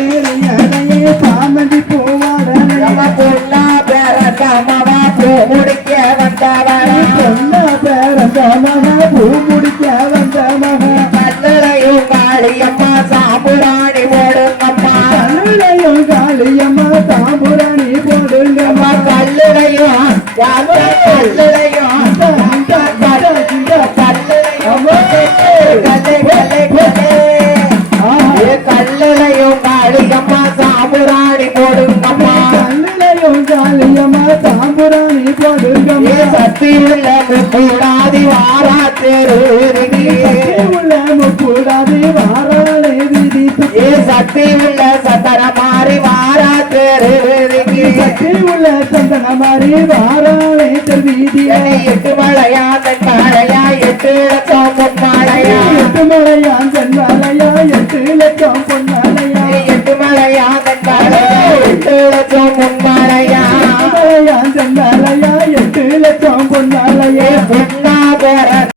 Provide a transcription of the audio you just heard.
தேவையே சாமந்தி பூவாடனே பொண்ணா பேரந்தமவா பூ முடிக்க வந்தவன பொண்ணா பேரந்தமவா பூ முடிக்க வந்தவன கல்லளையும் காளியம்மா சாம்புராணி போடுங்கம்மா கல்லுலையும் காளியம்மா சாம்புராணி போடுங்கம்மா கல்லுலையும் கல்லுலையும் கல்லுலையும் காளியம்மா சாம்புராணி போடுங்கம்மா கல்லுலையும் காளியம்மா சாம்புராணி போடுங்கம்மா சக்தி உள்ள முக்கூடாதி வாரா தேரு உள்ள முக்கூடாதி வாராளே விதி சக்தி உள்ள சத்தர மாறி வாரா தேரு சக்தி உள்ள சந்தன மாறி வாராளே வீதி 8 மலையா தென்மலையா 8 லட்சம் பொன்மலையா 8 மலையா தென்மலையா 8 லட்சம் பொன்மலையா 8 மலையா தென்மலையா 8 லட்சம் பொன்மலையா மலையா தென்மலையா 8 லட்சம் பொன்மலையா பொன்னா பேர